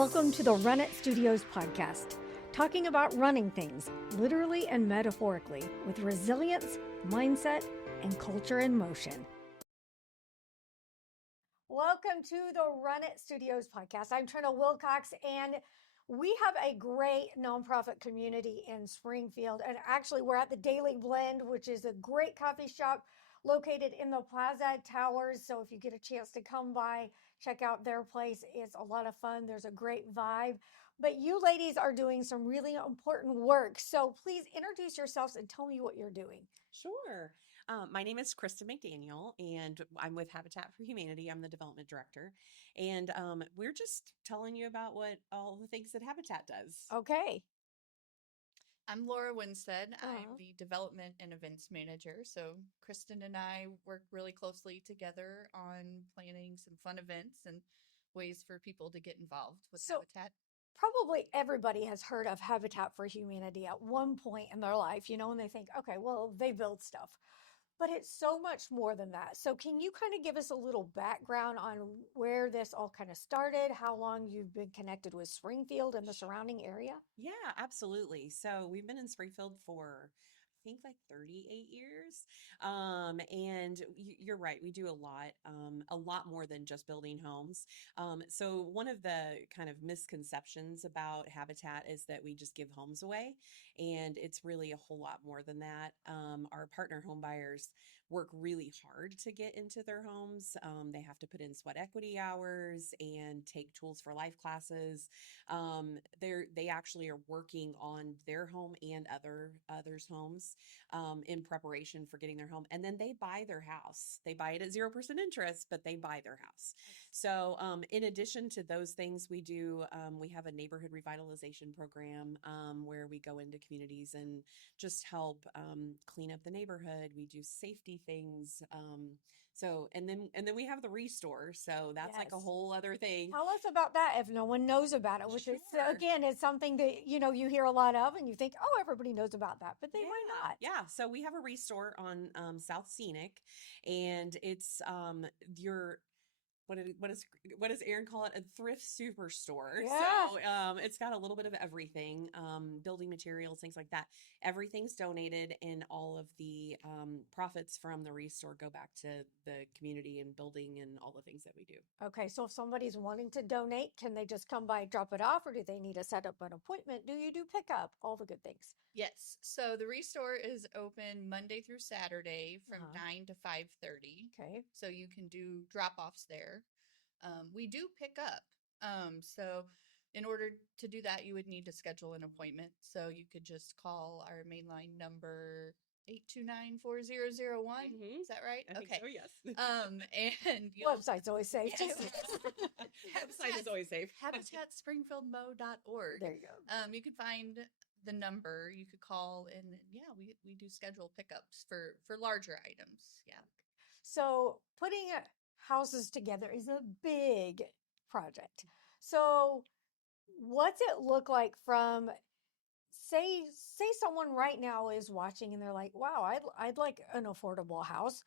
Welcome to the Run It Studios podcast, talking about running things, literally and metaphorically, with resilience, mindset, and culture in motion. Welcome to the Run It Studios podcast. I'm Trina Wilcox, and we have a great nonprofit community in Springfield. And actually, we're at the Daily Blend, which is a great coffee shop located in the Plaza Towers. So if you get a chance to come by, check out their place. It's a lot of fun. There's a great vibe. But you ladies are doing some really important work. So please introduce yourselves and tell me what you're doing. Sure. My name is Kristin McDaniel, and I'm with Habitat for Humanity. I'm the development director. And we're just telling you about what all the things that Habitat does. Okay. I'm Laura Winstead. Uh-huh. I'm the development and events manager. So Kristin and I work really closely together on planning some fun events and ways for people to get involved with Habitat. Probably everybody has heard of Habitat for Humanity at one point in their life, and they think, okay, well, they build stuff. But it's so much more than that. So can you kind of give us a little background on where this all kind of started, how long you've been connected with Springfield and the surrounding area? Yeah, absolutely. So we've been in Springfield for, I think, like 38 years. And you're right, we do a lot more than just building homes. So one of the kind of misconceptions about Habitat is that we just give homes away, and it's really a whole lot more than that. Our partner home buyers work really hard to get into their homes. They have to put in sweat equity hours and take tools for life classes. They actually are working on their home and others' homes in preparation for getting their home, and then they buy their house. They buy it at 0% interest, but they buy their house. So, in addition to those things, we have a neighborhood revitalization program where we go into communities and just help clean up the neighborhood. We do safety things. And then we have the restore. So that's like a whole other thing. Tell us about that if no one knows about it, which is, again, it's something that, you hear a lot of and you think, oh, everybody knows about that, but they might not. Yeah. So we have a restore on South Scenic, and it's what does Aaron call it? A thrift superstore. Yeah. So it's got a little bit of everything, building materials, things like that. Everything's donated, and all of the profits from the restore go back to the community and building and all the things that we do. Okay, so if somebody's wanting to donate, can they just come by, drop it off, or do they need to set up an appointment? Do you do pickup? All the good things. Yes. So the restore is open Monday through Saturday from 9 to 5:30. Okay. So you can do drop-offs there. We do pick up. So in order to do that, you would need to schedule an appointment. So you could just call our mainline number 829-4001. Is that right? I think so, yes. And website's always safe too. Website is always safe. HabitatSpringfieldMo.org. There you go. You could find the number. You could call, and we do schedule pickups for larger items. Yeah. So putting houses together is a big project. So what's it look like from say someone right now is watching and they're like, wow, I'd like an affordable house.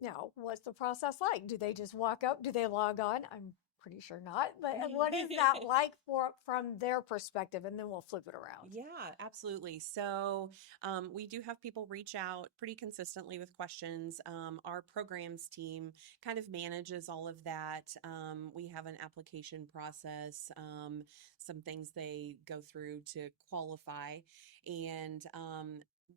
Now, what's the process like? Do they just walk up? Do they log on? I'm pretty sure not. But what is that like from their perspective? And then we'll flip it around. Yeah, absolutely. So we do have people reach out pretty consistently with questions. Our programs team kind of manages all of that. We have an application process, some things they go through to qualify. And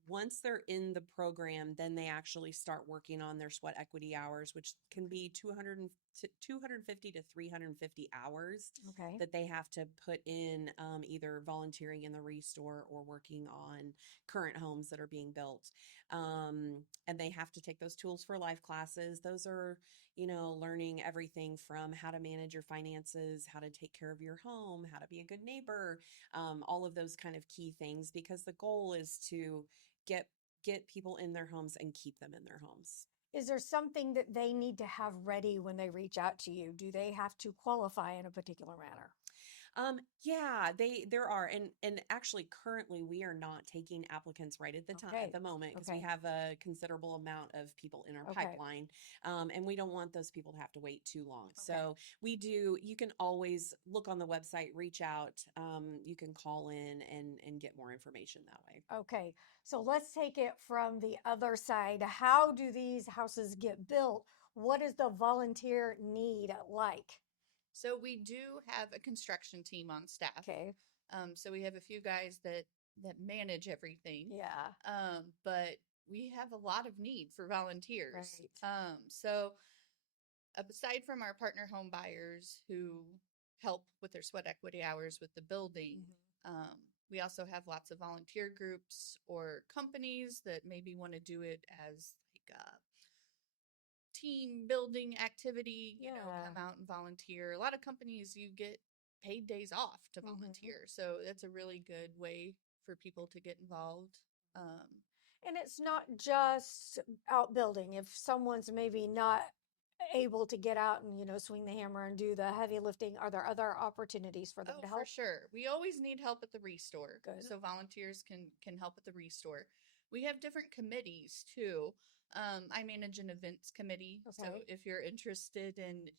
once they're in the program, then they actually start working on their sweat equity hours, which can be 250 to 350 hours that they have to put in either volunteering in the restore or working on current homes that are being built. And they have to take those tools for life classes. Those are, learning everything from how to manage your finances, how to take care of your home, how to be a good neighbor, all of those kind of key things, because the goal is to get people in their homes and keep them in their homes. Is there something that they need to have ready when they reach out to you? Do they have to qualify in a particular manner? Yeah, there are, and actually currently we are not taking applicants right at Okay. the moment because we Okay. have a considerable amount of people in our Okay. pipeline, and we don't want those people to have to wait too long. Okay. So you can always look on the website, reach out, you can call in and get more information that way. Okay. So let's take it from the other side. How do these houses get built? What is the volunteer need like? So we do have a construction team on staff. Okay. So we have a few guys that manage everything. Yeah. But we have a lot of need for volunteers. Right. So aside from our partner home buyers who help with their sweat equity hours with the building, we also have lots of volunteer groups or companies that maybe want to do it as like a team building activity, come Yeah. out and volunteer. A lot of companies, you get paid days off to volunteer. So that's a really good way for people to get involved. And it's not just outbuilding. If someone's maybe not able to get out and, swing the hammer and do the heavy lifting, are there other opportunities for them Oh, to for help? sure. We always need help at the restore. Good. So volunteers can help at the restore. We have different committees too. I manage an events committee. So Okay. if you're interested in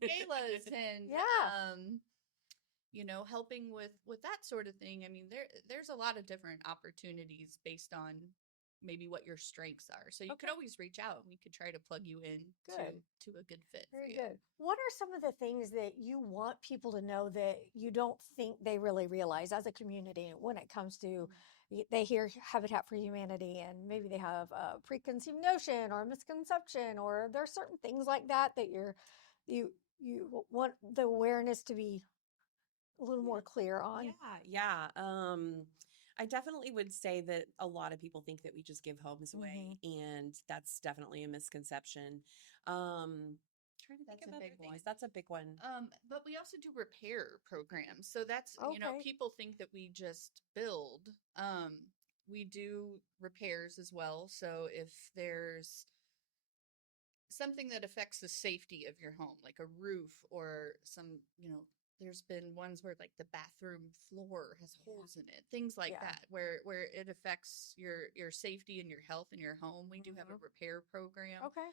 galas and Yeah. helping with that sort of thing, I mean there's a lot of different opportunities based on maybe what your strengths are. So you could Okay. always reach out and we could try to plug you in Good. to a good fit for Very you. good. What are some of the things that you want people to know that you don't think they really realize as a community when it comes to they hear Habitat for Humanity and maybe they have a preconceived notion or misconception or there are certain things like that that you want the awareness to be a little more clear on? Yeah. I definitely would say that a lot of people think that we just give homes away, and that's definitely a misconception. Trying to think That's of a other big one. things. That's a big one. But we also do repair programs. So that's, Okay. people think that we just build. We do repairs as well. So if there's something that affects the safety of your home, like a roof or there's been ones where like the bathroom floor has holes in it, things like Yeah. that, where it affects your safety and your health in your home. We do have a repair program. Okay.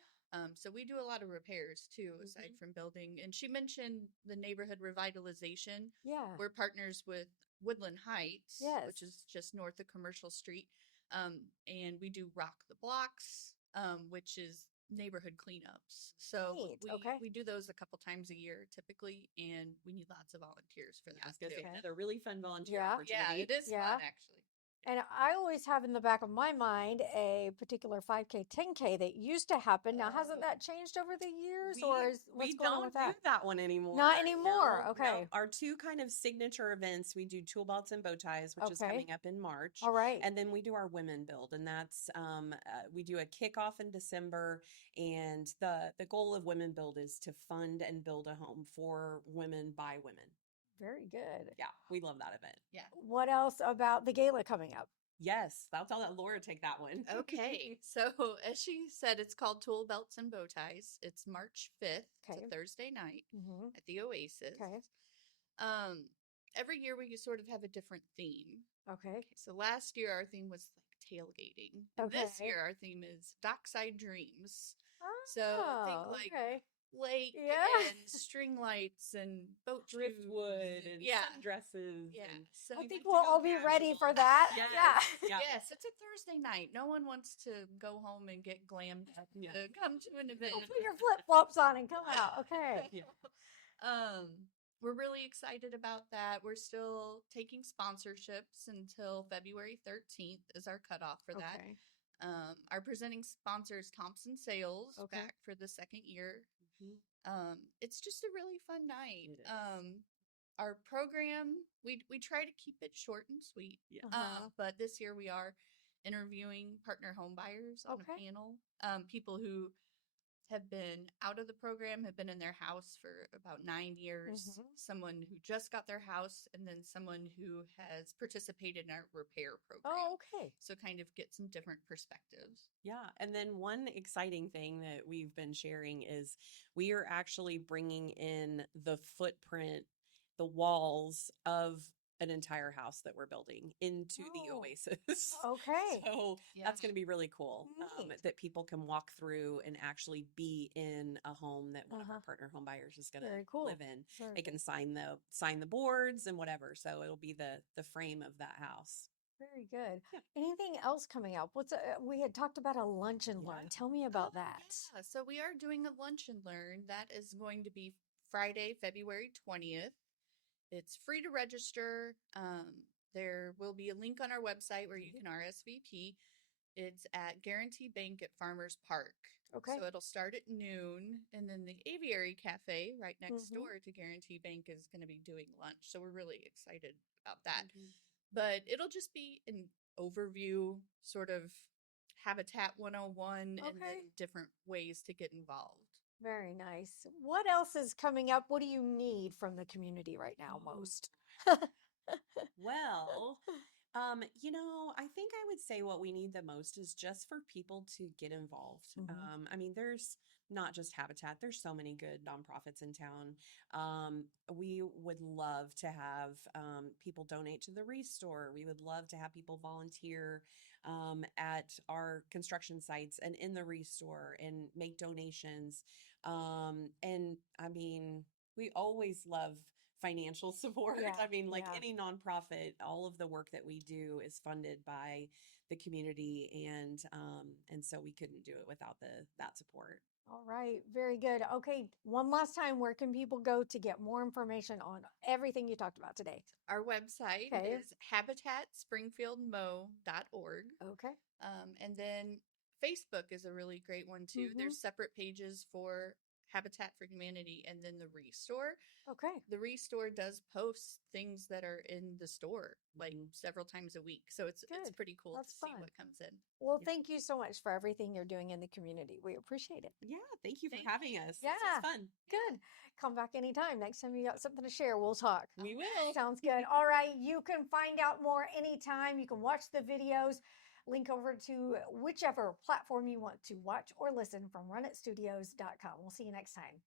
So we do a lot of repairs too, aside from building. And she mentioned the neighborhood revitalization. Yeah. We're partners with Woodland Heights, Yes. which is just north of Commercial Street. And we do Rock the Blocks, which is neighborhood cleanups. So Neat. Okay. we do those a couple times a year typically, and we need lots of volunteers for Yeah, I was that gonna too. say another really fun volunteer Yeah. Yeah, opportunity. it is Yeah. fun actually. And I always have in the back of my mind a particular 5K, 10K that used to happen. Now, hasn't that changed over the years, or is what's We going on don't with do that? that one anymore. Not anymore. No, Okay. no. Our two kind of signature events, we do tool belts and bow ties, which is Okay. coming up in March. All right. And then we do our women build, and that's we do a kickoff in December. And the goal of women build is to fund and build a home for women by women. Very good. Yeah, we love that event. Yeah. What else about the gala coming up? Yes, I'll let Laura take that one. Okay. So as she said, it's called Tool Belts and Bow Ties. It's March 5th. It's Okay. a Thursday night Mm-hmm. at the Oasis. Okay. Every year we sort of have a different theme. Okay. So last year our theme was like tailgating. And this Okay. year our theme is dockside dreams. Oh, So think like okay. lake Yeah. and string lights and boat Driftwood shoes and yeah. sundresses. Yeah. And So I you think like to we'll go all be ready casual. for that. Yes. Yeah. Yeah. Yes, it's a Thursday night. No one wants to go home and get glammed up Yeah. to come to an event. Go put your flip flops on and come out. Okay. Yeah. We're really excited about that. We're still taking sponsorships until February 13th is our cutoff for that. Okay. Our presenting sponsor is Thompson Sales, Okay. back for the second year. Mhm. It's just a really fun night. It is. Our program, we try to keep it short and sweet. Yeah. Uh-huh. But this year we are interviewing partner home buyers on a Okay. panel. People who have been out of the program, have been in their house for about 9 years, someone who just got their house, and then someone who has participated in our repair program. Oh, okay. So kind of get some different perspectives. Yeah. And then one exciting thing that we've been sharing is we are actually bringing in the footprint the walls of an entire house that we're building into the Oh, oasis. okay. So Yeah. that's going to be really cool, Neat. that people can walk through and actually be in a home that one of Uh-huh. our partner home buyers is going to Very cool. live in. Very They cool. can sign the boards and whatever. So it'll be the frame of that house. Very good. Yeah. Anything else coming up? We had talked about a lunch and learn. Yeah. Tell me Oh, about that. yeah. So we are doing a lunch and learn. That is going to be Friday, February 20th. It's free to register. There will be a link on our website where you can RSVP. It's at Guarantee Bank at Farmers Park. Okay. So it'll start at noon, and then the Aviary Cafe right next Mhm. door to Guarantee Bank is going to be doing lunch. So we're really excited about that. Mhm. But it'll just be an overview, sort of Habitat 101, and Okay. then different ways to get involved. Very nice. What else is coming up? What do you need from the community right now Ooh. most? Well, I think I would say what we need the most is just for people to get involved. Mhm. I mean, there's not just Habitat, there's so many good nonprofits in town. We would love to have people donate to the Restore. We would love to have people volunteer at our construction sites and in the Restore and make donations. And I mean, we always love financial support. Yeah, I mean, like yeah. any nonprofit, all of the work that we do is funded by the community, and so we couldn't do it without that support. All right. Very good. Okay. One last time, where can people go to get more information on everything you talked about today? Our website Okay. is habitatspringfieldmo.org. Okay. And then Facebook is a really great one too. Mhm. There's separate pages for Habitat for Humanity and then the Restore. Okay. The Restore does post things that are in the store like Mhm. several times a week. So it's Good. pretty cool That's to see fun. what comes in. Well, Yeah. thank you so much for everything you're doing in the community. We appreciate it. Yeah, thank you for Thank having you. us. This Yeah. was fun. Good. Come back anytime. Next time you got something to share, we'll talk. We will. Sounds good. All right. You can find out more anytime. You can watch the videos. Link over to whichever platform you want to watch or listen from runitstudios.com. We'll see you next time.